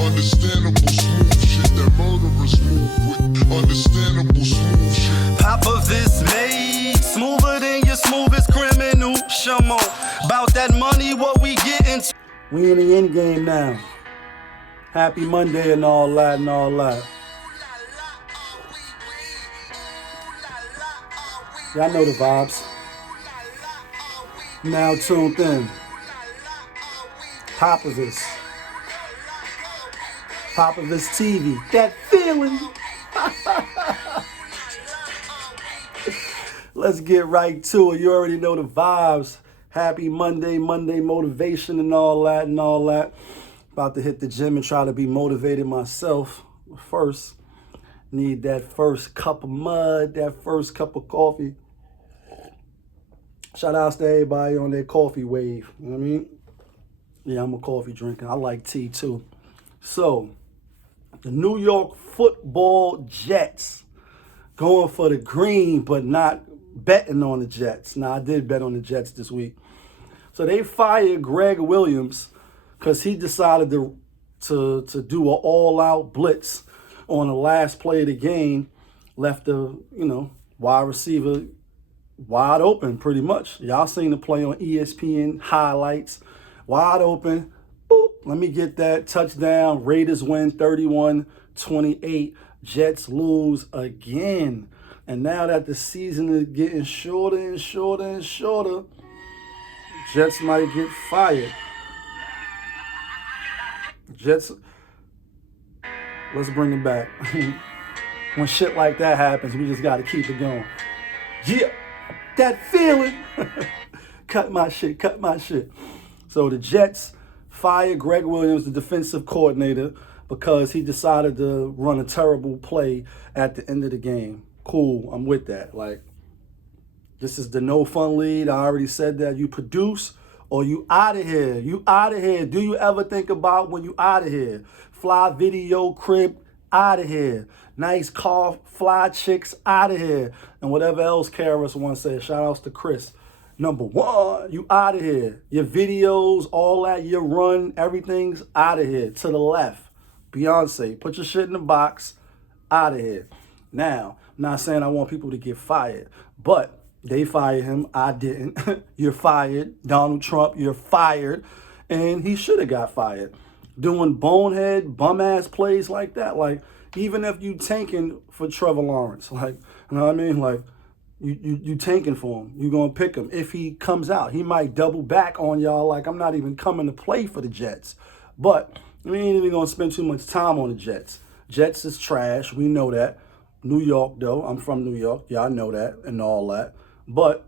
Understandable smooth shit that murderers move with. Understandable smooth shit. Papa this made smoother than your smoothest criminal. Shamo, about that money, what we getting to. We in the end game now. Happy Monday and all that and all that. Y'all know the vibes. Now tuned in. Popovich. Popovich TV. That feeling. Let's get right to it. You already know the vibes. Happy Monday, Monday motivation and all that and all that. About to hit the gym and try to be motivated myself. First, need that first cup of mud, that first cup of coffee. Shout outs to everybody on their coffee wave. You know what I mean? Yeah, I'm a coffee drinker. I like tea too. So, the New York Football Jets going for the green, but not betting on the Jets. Now, I did bet on the Jets this week. So they fired Greg Williams because he decided to do an all-out blitz on the last play of the game. Left the, wide receiver wide open pretty much. Y'all seen the play on ESPN highlights. Wide open. Boop. Let me get that touchdown. Raiders win 31-28. Jets lose again. And now that the season is getting shorter and shorter and shorter, Jets might get fired. Jets, let's bring it back. When shit like that happens, we just got to keep it going. Yeah, that feeling. Cut my shit. So the Jets fired Greg Williams, the defensive coordinator, because he decided to run a terrible play at the end of the game. Cool, I'm with that. Like, this is the no fun lead. I already said that. You produce or you out of here. You out of here. Do you ever think about when you out of here? Fly video, crib, out of here. Nice car, fly chicks, out of here. And whatever else Karis wants to say. Shout outs to Chris. Number one, you out of here. Your videos, all that, your run, everything's out of here. To the left. Beyonce, put your shit in the box. Out of here. Now, I'm not saying I want people to get fired, but they fired him. I didn't. You're fired. Donald Trump, you're fired. And he should have got fired. Doing bonehead, bum-ass plays like that. Like, even if you tanking for Trevor Lawrence, like, you know what I mean? Like, you tanking for him. You're going to pick him. If he comes out, he might double back on y'all like, I'm not even coming to play for the Jets. But we ain't even going to spend too much time on the Jets. Jets is trash. We know that. New York, though. I'm from New York. Y'all know that and all that. But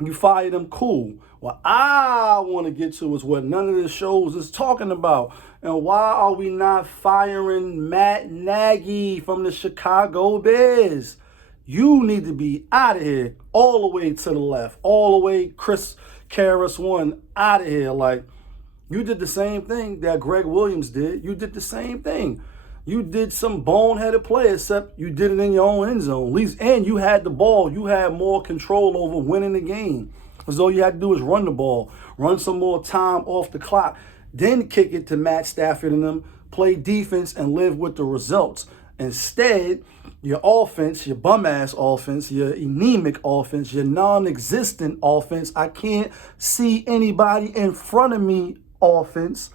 you fired him, cool. What I want to get to is what none of the shows is talking about. And why are we not firing Matt Nagy from the Chicago Bears? You need to be out of here, all the way to the left, all the way Chris Karis one out of here. Like, you did the same thing that Greg Williams did. You did the same thing. You did some boneheaded play, except you did it in your own end zone. At least, and you had the ball. You had more control over winning the game. Because all you had to do is run the ball, run some more time off the clock, then kick it to Matt Stafford and them, play defense and live with the results. Instead, your offense, your bum-ass offense, your anemic offense, your non-existent offense, I can't see anybody in front of me offense,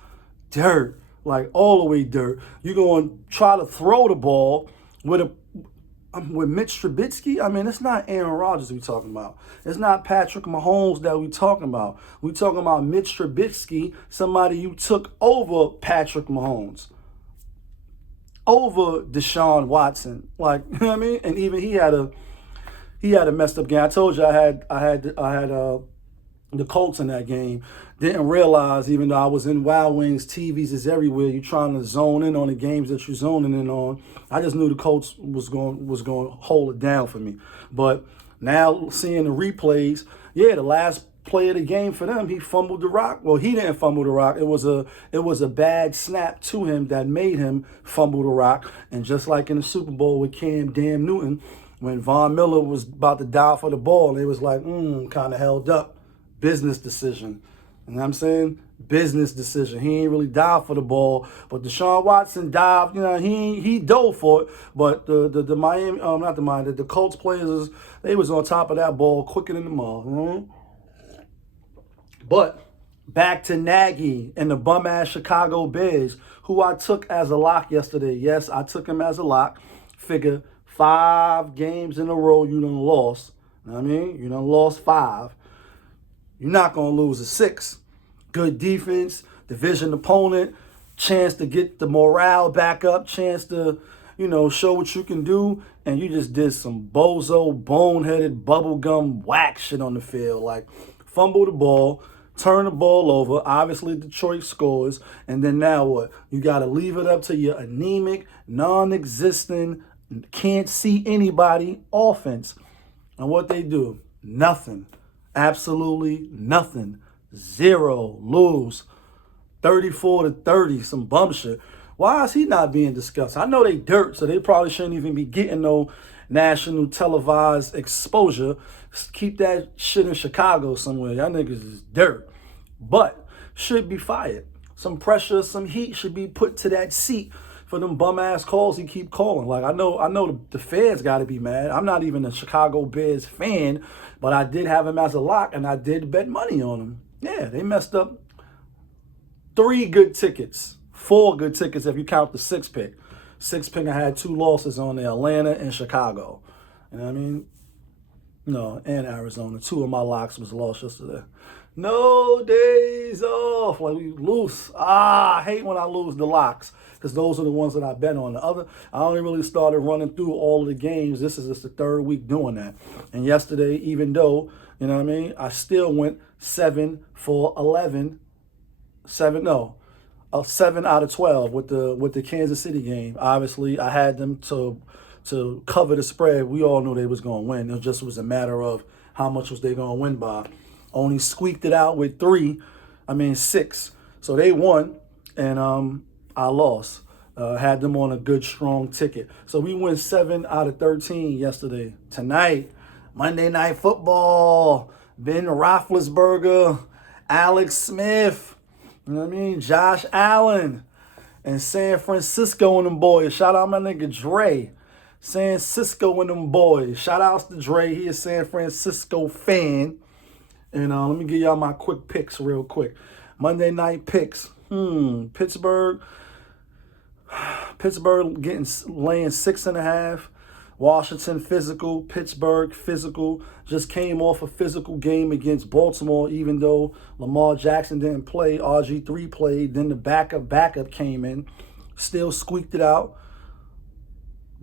dirt. Like, all the way dirt. You're going to try to throw the ball with Mitch Trubisky. I mean, it's not Aaron Rodgers we talking about. It's not Patrick Mahomes that we talking about. We talking about Mitch Trubisky, somebody you took over Patrick Mahomes, over Deshaun Watson. Like, you know what I mean? And even he had a messed up game. I told you I had the Colts in that game. Didn't realize, even though I was in Wild Wings, TVs is everywhere. You're trying to zone in on the games that you're zoning in on. I just knew the Colts was going to hold it down for me. But now seeing the replays, the last play of the game for them, he fumbled the rock. Well, he didn't fumble the rock. It was a bad snap to him that made him fumble the rock. And just like in the Super Bowl with Cam Damn Newton, when Von Miller was about to dive for the ball, it was like, kind of held up. Business decision. You know what I'm saying? business decision. He ain't really dive for the ball, but Deshaun Watson dived. He dove for it. But the Miami, not the Miami, the Colts players, they was on top of that ball quicker than the mall. But back to Nagy and the bum-ass Chicago Bears, who I took as a lock yesterday. Yes, I took him as a lock. Figure 5 games in a row you done lost. You know what I mean? You done lost 5. You're not going to lose a 6. Good defense, division opponent, chance to get the morale back up, chance to, show what you can do. And you just did some bozo, boneheaded, bubblegum whack shit on the field. Like, fumble the ball, turn the ball over. Obviously, Detroit scores. And then now what? You got to leave it up to your anemic, non-existent, can't see anybody offense. And what they do? Nothing. Absolutely nothing. 0. Lose. 34-30. Some bum shit. Why is he not being discussed? I know they dirt, so they probably shouldn't even be getting no national televised exposure. Keep that shit in Chicago somewhere. Y'all niggas is dirt. But should be fired. Some pressure, some heat should be put to that seat for them bum-ass calls he keep calling. Like, I know the fans got to be mad. I'm not even a Chicago Bears fan, but I did have him as a lock, and I did bet money on him. Yeah, they messed up 3 good tickets. 4 good tickets if you count the 6-pick. 6-pick, I had 2 losses on there, Atlanta and Chicago. You know what I mean? No, and Arizona. 2 of my locks was lost yesterday. No days off. Like, we lose. I hate when I lose the locks, because those are the ones that I bet on. The other, I only really started running through all of the games. This is just the 3rd week doing that. And yesterday, even though, you know what I mean, I still went 7 for 11. 7 out of 12 with the Kansas City game. Obviously, I had them to cover the spread. We all knew they was going to win. It just was a matter of how much was they going to win by. Only squeaked it out with 6. So they won, and I lost. Had them on a good, strong ticket. So we went 7 out of 13 yesterday. Tonight, Monday Night Football, Ben Roethlisberger, Alex Smith, you know what I mean? Josh Allen, and San Francisco and them boys. Shout out my nigga Dre. San Francisco and them boys. Shout outs to Dre. He a San Francisco fan. And let me give y'all my quick picks real quick. Monday night picks. Pittsburgh laying 6.5. Washington physical. Pittsburgh physical. Just came off a physical game against Baltimore, even though Lamar Jackson didn't play. RG3 played. Then the backup came in. Still squeaked it out.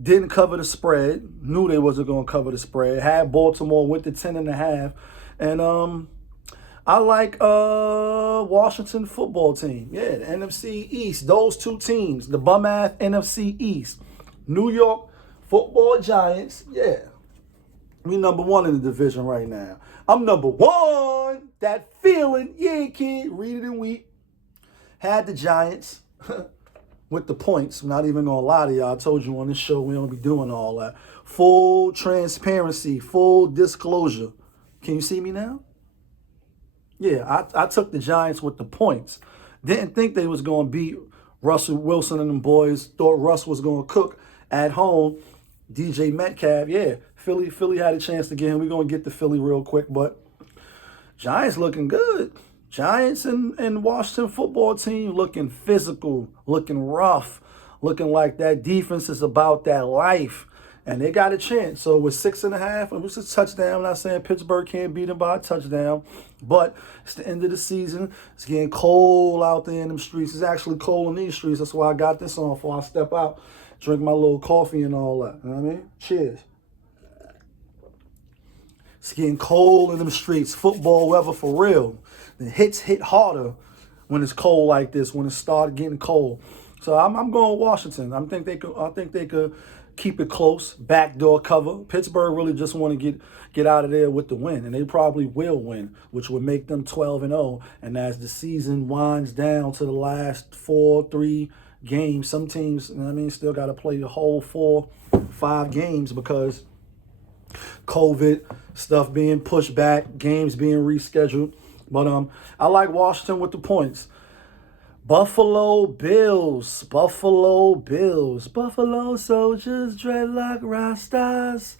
Didn't cover the spread. Knew they wasn't going to cover the spread. Had Baltimore with the 10.5. And I like Washington football team. Yeah, the NFC East. Those 2 teams. The bum-ass NFC East. New York Football Giants. Yeah. We number 1 in the division right now. I'm number 1. That feeling. Yeah, kid. Read it and weep. Had the Giants with the points. I'm not even going to lie to y'all. I told you on this show we don't be doing all that. Full transparency. Full disclosure. Can you see me now? Yeah, I took the Giants with the points. Didn't think they was going to beat Russell Wilson and them boys. Thought Russ was going to cook at home. DJ Metcalf, yeah. Philly had a chance to get him. We're going to get to Philly real quick, but Giants looking good. Giants and Washington football team looking physical, looking rough, looking like that defense is about that life. And they got a chance. So with 6.5, it was a touchdown. I'm not saying Pittsburgh can't beat them by a touchdown, but it's the end of the season. It's getting cold out there in them streets. It's actually cold in these streets. That's why I got this on before I step out, drink my little coffee and all that. You know what I mean? Cheers. It's getting cold in them streets. Football weather for real. The hits hit harder when it's cold like this, when it started getting cold. So I'm going Washington. I think they could keep it close, backdoor cover. Pittsburgh really just want to get out of there with the win, and they probably will win, which would make them 12-0. And as the season winds down to the last 4-3 games, some teams, you know what I mean, still got to play the whole 4-5 games because COVID stuff being pushed back, games being rescheduled. But I like Washington with the points. Buffalo Bills. Buffalo Bills. Buffalo Soldiers, dreadlock Rastas.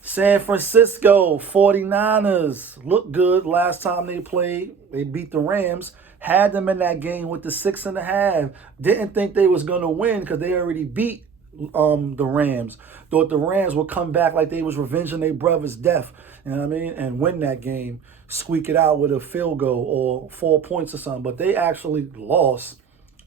San Francisco 49ers looked good last time they played. They beat the Rams. Had them in that game with the 6.5. Didn't think they was going to win because they already beat the Rams. Thought the Rams would come back like they was revenging their brother's death. You know what I mean? And win that game. Squeak it out with a field goal or 4 points or something. But they actually lost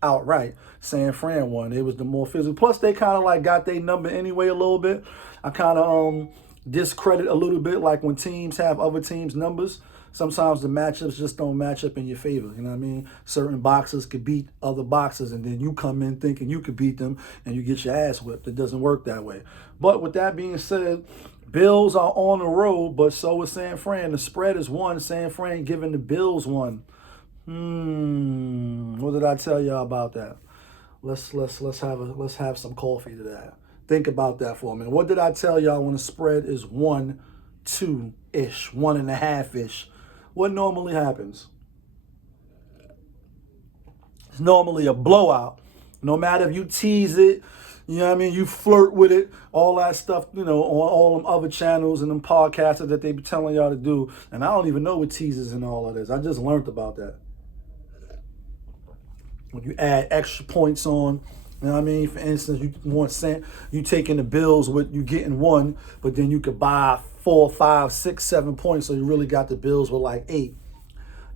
outright. San Fran won. It was the more physical. Plus, they kind of like got their number anyway a little bit. I kind of discredit a little bit, like when teams have other teams' numbers. Sometimes the matchups just don't match up in your favor. You know what I mean? Certain boxers could beat other boxers, and then you come in thinking you could beat them, and you get your ass whipped. It doesn't work that way. But with that being said, Bills are on the road, but so is San Fran. The spread is 1. San Fran giving the Bills 1. What did I tell y'all about that? Let's have some coffee to that. Think about that for a minute. What did I tell y'all when the spread is 1, 2-ish, 1.5-ish? What normally happens? It's normally a blowout. No matter if you tease it, you know what I mean, you flirt with it, all that stuff, you know, on all them other channels and them podcasts that they be telling y'all to do. And I don't even know what teases and all of this. I just learned about that. When you add extra points on, you know what I mean? For instance, you taking the Bills with you getting 1, but then you could buy 4, 5, 6, 7 points, so you really got the Bills with like 8.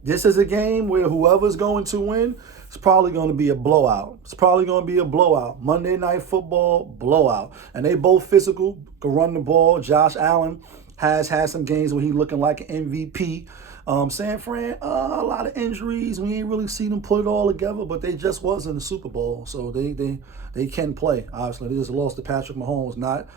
This is a game where whoever's going to win, it's probably going to be a blowout. It's probably going to be a blowout. Monday Night Football, blowout. And they both physical, can run the ball. Josh Allen has had some games where he's looking like an MVP. San Fran, a lot of injuries. We ain't really seen them put it all together, but they just was in the Super Bowl, so they can play. Obviously, they just lost to Patrick Mahomes, not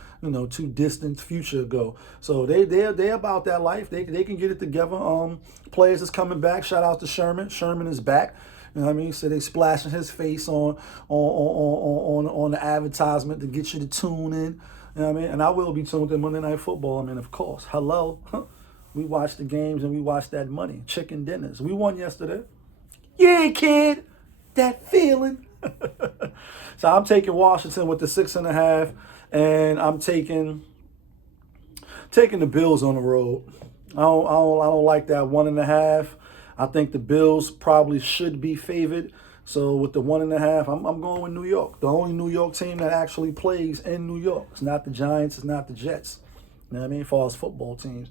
too distant future ago. So they about that life. They can get it together. Players is coming back. Shout out to Sherman. Sherman is back. You know what I mean? So they splashing his face on the advertisement to get you to tune in. You know what I mean? And I will be tuned in Monday Night Football. I mean, of course. Hello. We watch the games and we watch that money. Chicken dinners. We won yesterday. Yeah, kid. That feeling. So I'm taking Washington with the 6.5, and I'm taking the Bills on the road. I don't like that 1.5. I think the Bills probably should be favored. So with the 1.5, I'm going with New York. The only New York team that actually plays in New York. It's not the Giants. It's not the Jets. You know what I mean? As far as football teams.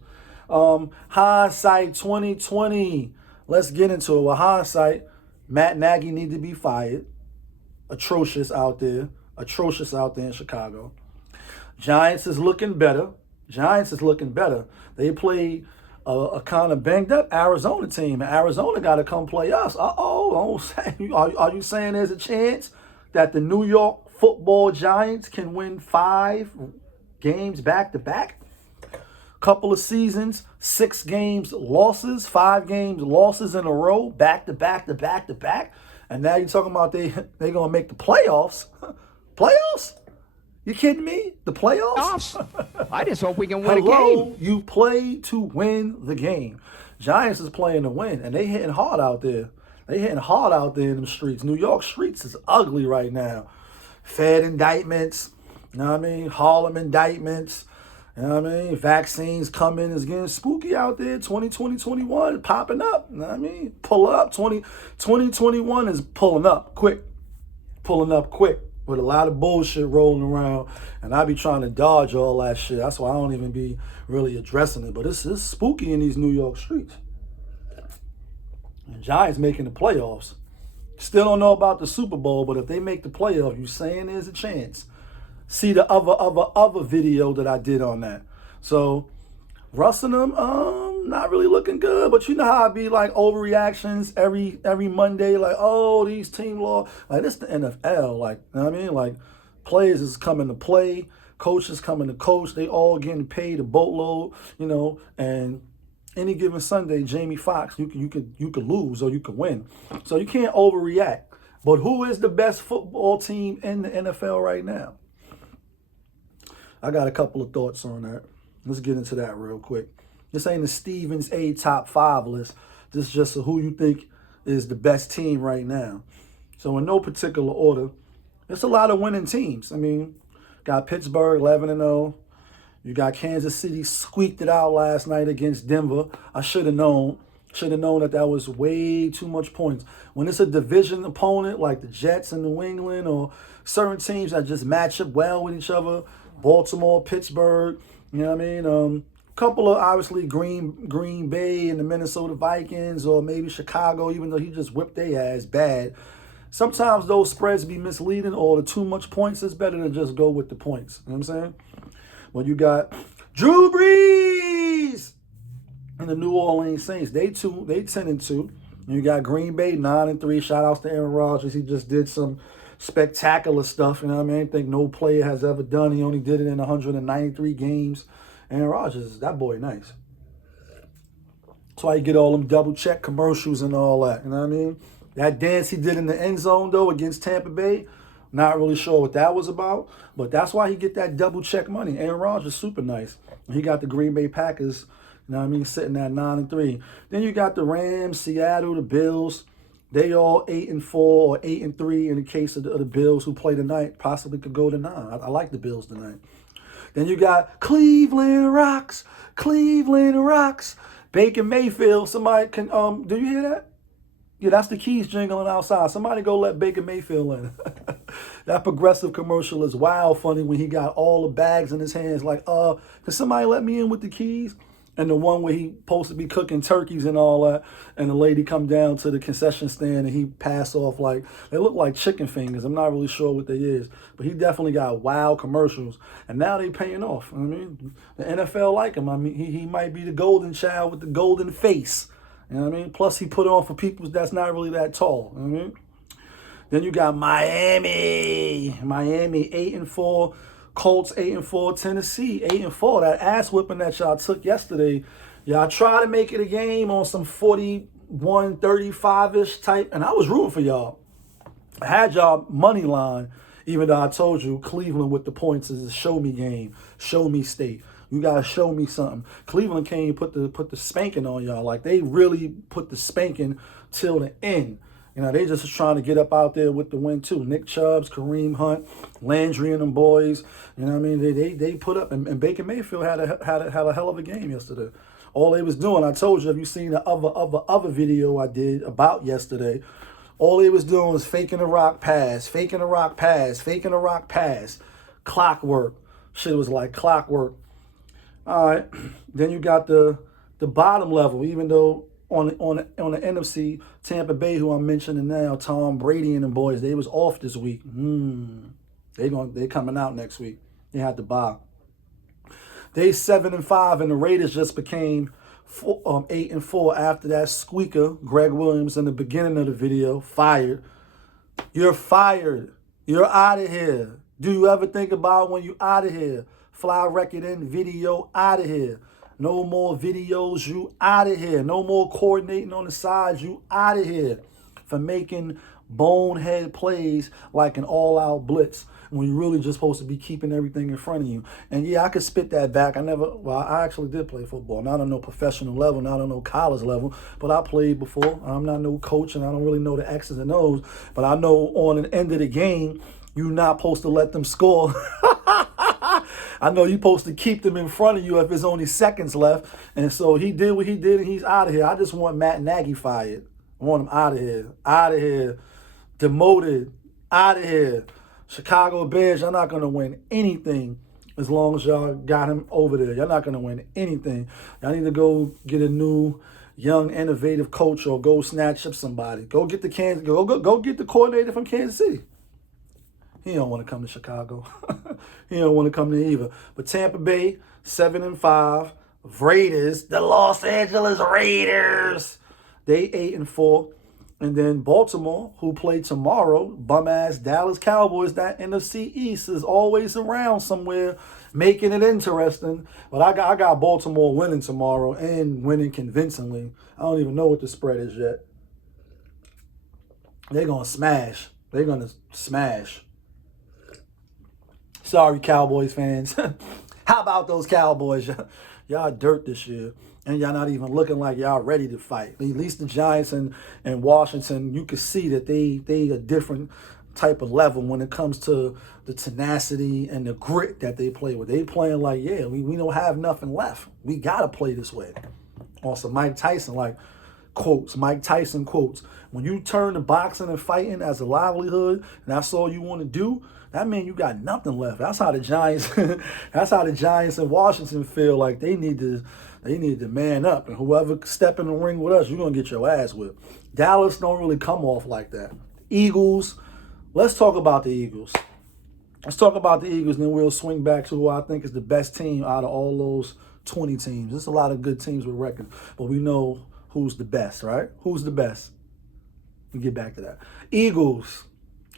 Hindsight 2020. Let's get into it. With hindsight, Matt Nagy need to be fired. Atrocious out there in Chicago. Giants is looking better. They played a kind of banged up Arizona team, and Arizona got to come play us. Are you saying there's a chance that the New York Football Giants can win 5 games back to back? Couple of seasons, 6 games losses, 5 games losses in a row, back to back. And now you're talking about they gonna make the playoffs. Playoffs? You kidding me? The playoffs? I just hope we can win a Hello, game. you play to win the game. Giants is playing to win, and they hitting hard out there. In them streets. New York streets is ugly right now. Fed indictments, you know what I mean? Harlem indictments. You know what I mean? Vaccines coming. It's getting spooky out there. 2021 popping up. You know what I mean? Pull up. 2021 is pulling up quick. With a lot of bullshit rolling around. And I be trying to dodge all that shit. That's why I don't even be really addressing it. But it's spooky in these New York streets. And Giants making the playoffs. Still don't know about the Super Bowl, but if they make the playoffs, you saying there's a chance. See the other video that I did on that. So Russ and them, not really looking good. But you know how I be like overreactions every Monday, like, oh, these team law, like this the NFL, like, you know what I mean? Like players is coming to play, coaches coming to coach, they all getting paid a boatload, and any given Sunday, Jamie Foxx, you could lose or you could win. So you can't overreact. But who is the best football team in the NFL right now? I got a couple of thoughts on that. Let's get into that real quick. This ain't the Stevens A top 5 list. This is just who you think is the best team right now. So in no particular order, it's a lot of winning teams. I mean, got Pittsburgh 11-0. You got Kansas City squeaked it out last night against Denver. I should have known. Should have known that was way too much points. When it's a division opponent like the Jets and New England or certain teams that just match up well with each other, Baltimore, Pittsburgh, you know what I mean? Couple of obviously Green Bay and the Minnesota Vikings, or maybe Chicago, even though he just whipped their ass bad. Sometimes those spreads be misleading, or the too much points. It's better to just go with the points. You know what I'm saying? When you got Drew Brees and the New Orleans Saints, they 10-2. And you got Green Bay 9-3. Shout outs to Aaron Rodgers. He just did some spectacular stuff. You know what I mean? I think no player has ever done. He only did it in 193 games. Aaron Rodgers, that boy nice. That's why you get all them double check commercials and all that. You know what I mean? That dance he did in the end zone though against Tampa Bay, not really sure what that was about, but that's why he get that double check money. Aaron Rodgers super nice. He got the Green Bay Packers, you know what I mean, sitting at 9-3. Then you got the Rams, Seattle, the Bills. They all 8-4 or 8-3 in the case of the Bills, who play tonight. Possibly could go to 9. I like the Bills tonight. Then you got Cleveland Rocks, Baker Mayfield. Somebody can do you hear that? Yeah, that's the keys jingling outside. Somebody go let Baker Mayfield in. That Progressive commercial is wild funny when he got all the bags in his hands. Like, can somebody let me in with the keys? And the one where he supposed to be cooking turkeys and all that, and the lady come down to the concession stand and he pass off like, they look like chicken fingers. I'm not really sure what they is, but he definitely got wild commercials, and now they paying off. I mean, the NFL like him. I mean, he might be the golden child with the golden face. You know what I mean? Plus he put on for people that's not really that tall. You know what I mean? Then you got Miami 8-4. Colts 8-4, Tennessee 8-4. That ass whipping that y'all took yesterday, y'all try to make it a game on some 41-35-ish type, and I was rooting for y'all. I had y'all money line, even though I told you Cleveland with the points is a show me game, show me state. You gotta show me something. Cleveland came put the spanking on y'all, like they really put the spanking till the end. You know, they just trying to get up out there with the win too. Nick Chubbs, Kareem Hunt, Landry and them boys. You know what I mean? They put up, and Baker Mayfield had a hell of a game yesterday. All they was doing, I told you, if you seen the other video I did about yesterday, all they was doing was faking a rock pass. Clockwork. Shit was like clockwork. All right. Then you got the bottom level, even though on the NFC, Tampa Bay, who I'm mentioning now, Tom Brady and them boys, they was off this week. They coming out next week. They had to bye. They 7-5, and the Raiders just became 8-4 after that squeaker. Greg Williams in the beginning of the video fired. You're fired. You're out of here. Do you ever think about when you out of here? Fly record in video out of here. No more videos, you out of here. No more coordinating on the sides, you out of here. For making bonehead plays like an all-out blitz when you're really just supposed to be keeping everything in front of you. And yeah, I could spit that back. I actually did play football. Not on no professional level, not on no college level, but I played before. I'm not no coach, and I don't really know the X's and O's, but I know on the end of the game, you're not supposed to let them score. I know you're supposed to keep them in front of you if there's only seconds left. And so he did what he did, and he's out of here. I just want Matt Nagy fired. I want him out of here. Out of here. Demoted. Out of here. Chicago Bears, y'all not going to win anything as long as y'all got him over there. Y'all not going to win anything. Y'all need to go get a new, young, innovative coach, or go snatch up somebody. Go get the go get the coordinator from Kansas City. He don't want to come to Chicago. He don't want to come to either. But Tampa Bay, 7-5. Raiders, the Los Angeles Raiders, they 8-4. And then Baltimore, who play tomorrow, bum-ass Dallas Cowboys, that NFC East is always around somewhere, making it interesting. But I got Baltimore winning tomorrow, and winning convincingly. I don't even know what the spread is yet. They're going to smash. They're going to smash. Sorry, Cowboys fans. How about those Cowboys? Y'all dirt this year. And y'all not even looking like y'all ready to fight. At least the Giants and Washington, you can see that they a different type of level when it comes to the tenacity and the grit that they play with. They playing like, yeah, we don't have nothing left. We got to play this way. Also, Mike Tyson, like, quotes, Mike Tyson quotes, when you turn to boxing and fighting as a livelihood, and that's all you want to do, that means you got nothing left. That's how the Giants, that's how the Giants in Washington feel like they need to man up. And whoever step in the ring with us, you're gonna get your ass whipped. Dallas don't really come off like that. Eagles, let's talk about the Eagles. Let's talk about the Eagles, and then we'll swing back to who I think is the best team out of all those 20 teams. There's a lot of good teams with records, but we know who's the best, right? Who's the best? We'll get back to that. Eagles.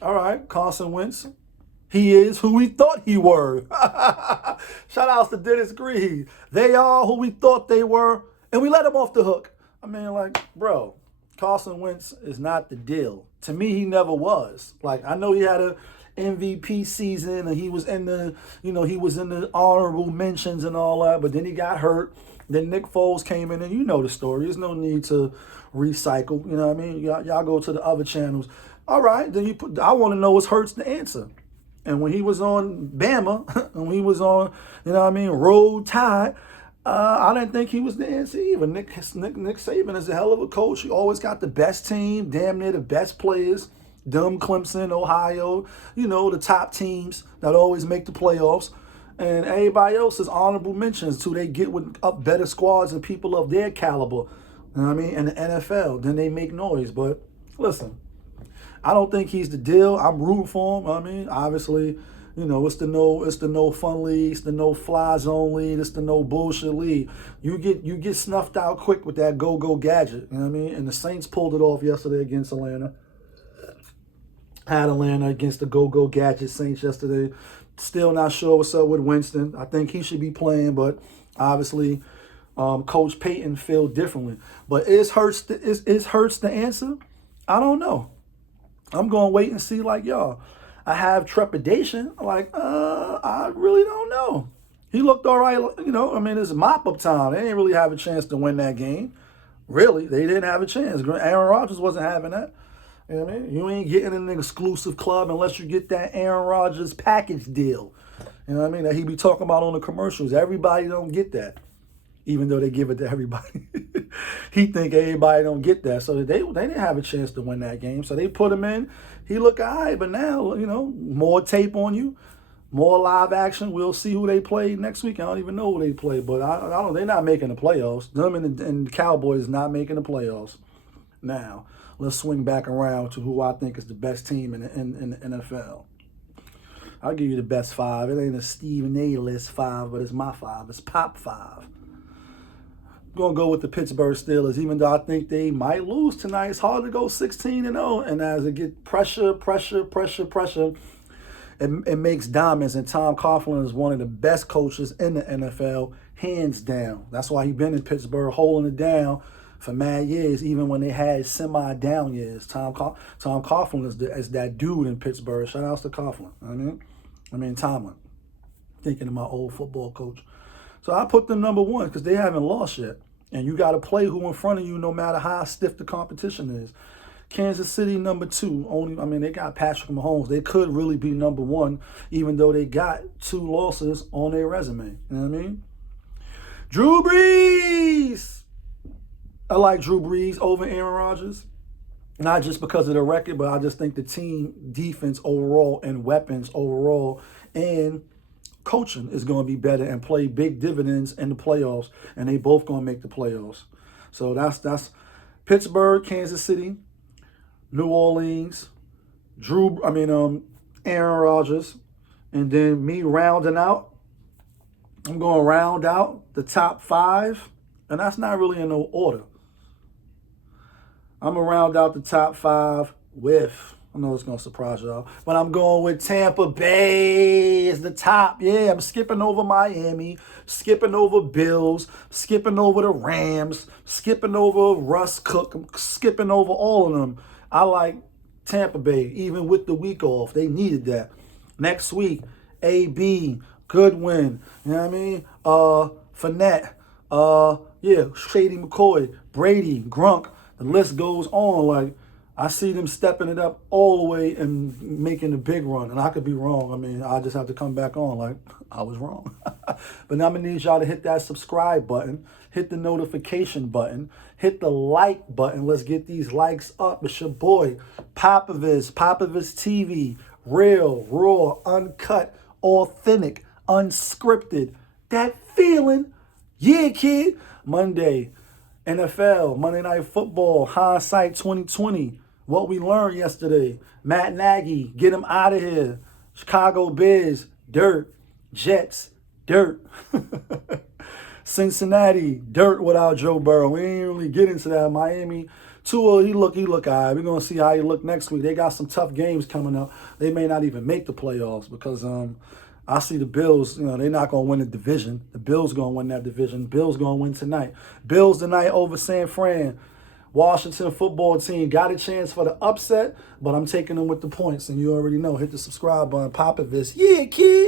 All right, Carson Wentz. He is who we thought he were. Shout outs to Dennis Green. They are who we thought they were, and we let them off the hook. I mean, like, bro, Carson Wentz is not the deal. To me, he never was. Like, I know he had a MVP season, and he was in the, he was in the honorable mentions and all that, but then he got hurt. Then Nick Foles came in, and you know the story. There's no need to recycle. You know what I mean? Y'all go to the other channels. All right, then I want to know what's Hurts the answer. And when he was on Bama, and he was on, Roll Tide, I didn't think he was the answer either. Nick Saban is a hell of a coach. He always got the best team, damn near the best players. Dumb Clemson, Ohio, the top teams that always make the playoffs. And everybody else is honorable mentions till they get with up better squads and people of their caliber. You know what I mean? In the NFL, then they make noise. But listen, I don't think he's the deal. I'm rooting for him. I mean, obviously, it's the no fun league, it's the no fly zone league, it's the no bullshit league. You get snuffed out quick with that go gadget. You know what I mean? And the Saints pulled it off yesterday against Atlanta. Had Atlanta against the go gadget Saints yesterday. Still not sure what's up with Winston. I think he should be playing, but obviously, Coach Payton feel differently. But is Hurts the answer? I don't know. I'm going to wait and see like y'all. I have trepidation. Like, I really don't know. He looked all right. It's mop-up time. They didn't really have a chance to win that game. Really, they didn't have a chance. Aaron Rodgers wasn't having that. You know what I mean? You ain't getting an exclusive club unless you get that Aaron Rodgers package deal. You know what I mean? That he be talking about on the commercials. Everybody don't get that. Even though they give it to everybody. He think everybody don't get that. So they didn't have a chance to win that game. So they put him in. He looked all right. But now, more tape on you. More live action. We'll see who they play next week. I don't even know who they play. But I don't. They're not making the playoffs. Them and the Cowboys not making the playoffs. Now, let's swing back around to who I think is the best team in the NFL. I'll give you the best five. It ain't a Stephen A. list five, but it's my five. It's Pop five. I'm going to go with the Pittsburgh Steelers, even though I think they might lose tonight. It's hard to go 16-0. And as it gets pressure, it makes diamonds. And Tom Coughlin is one of the best coaches in the NFL, hands down. That's why he's been in Pittsburgh holding it down for mad years, even when they had semi-down years. Tom Coughlin is that dude in Pittsburgh. Shout outs to Coughlin. Tomlin. Thinking of my old football coach. So I put them number one because they haven't lost yet. And you got to play who in front of you no matter how stiff the competition is. Kansas City, number two. They got Patrick Mahomes. They could really be number one, even though they got 2 losses on their resume. You know what I mean? Drew Brees. I like Drew Brees over Aaron Rodgers. Not just because of the record, but I just think the team defense overall and weapons overall and coaching is going to be better and play big dividends in the playoffs. And they both going to make the playoffs. So that's Pittsburgh, Kansas City, New Orleans, Aaron Rodgers. And then me rounding out, I'm going to round out the top 5. And that's not really in no order. I'm going to round out the top 5 with, I know it's going to surprise y'all, but I'm going with Tampa Bay as the top. Yeah, I'm skipping over Miami, skipping over Bills, skipping over the Rams, skipping over Russ Cook, I'm skipping over all of them. I like Tampa Bay, even with the week off. They needed that. Next week, AB, good win. You know what I mean? Fournette. Yeah, Shady McCoy, Brady, Grunk. The list goes on. Like, I see them stepping it up all the way and making a big run. And I could be wrong. I mean, I just have to come back on like I was wrong. But now I'm going to need y'all to hit that subscribe button, hit the notification button, hit the like button. Let's get these likes up. It's your boy, Popovich TV. Real, raw, uncut, authentic, unscripted. That feeling. Yeah, kid. Monday, NFL, Monday Night Football, Hindsight 2020. What we learned yesterday. Matt Nagy, get him out of here. Chicago Bears, dirt. Jets, dirt. Cincinnati, dirt without Joe Burrow. We ain't really get into that. Miami, Tua, he look all right. We're going to see how he look next week. They got some tough games coming up. They may not even make the playoffs because I see the Bills, they're not going to win the division. The Bills going to win that division. Bills going to win tonight. Bills tonight over San Fran. Washington football team got a chance for the upset, but I'm taking them with the points. And you already know, hit the subscribe button, Popovich. Yeah, kid.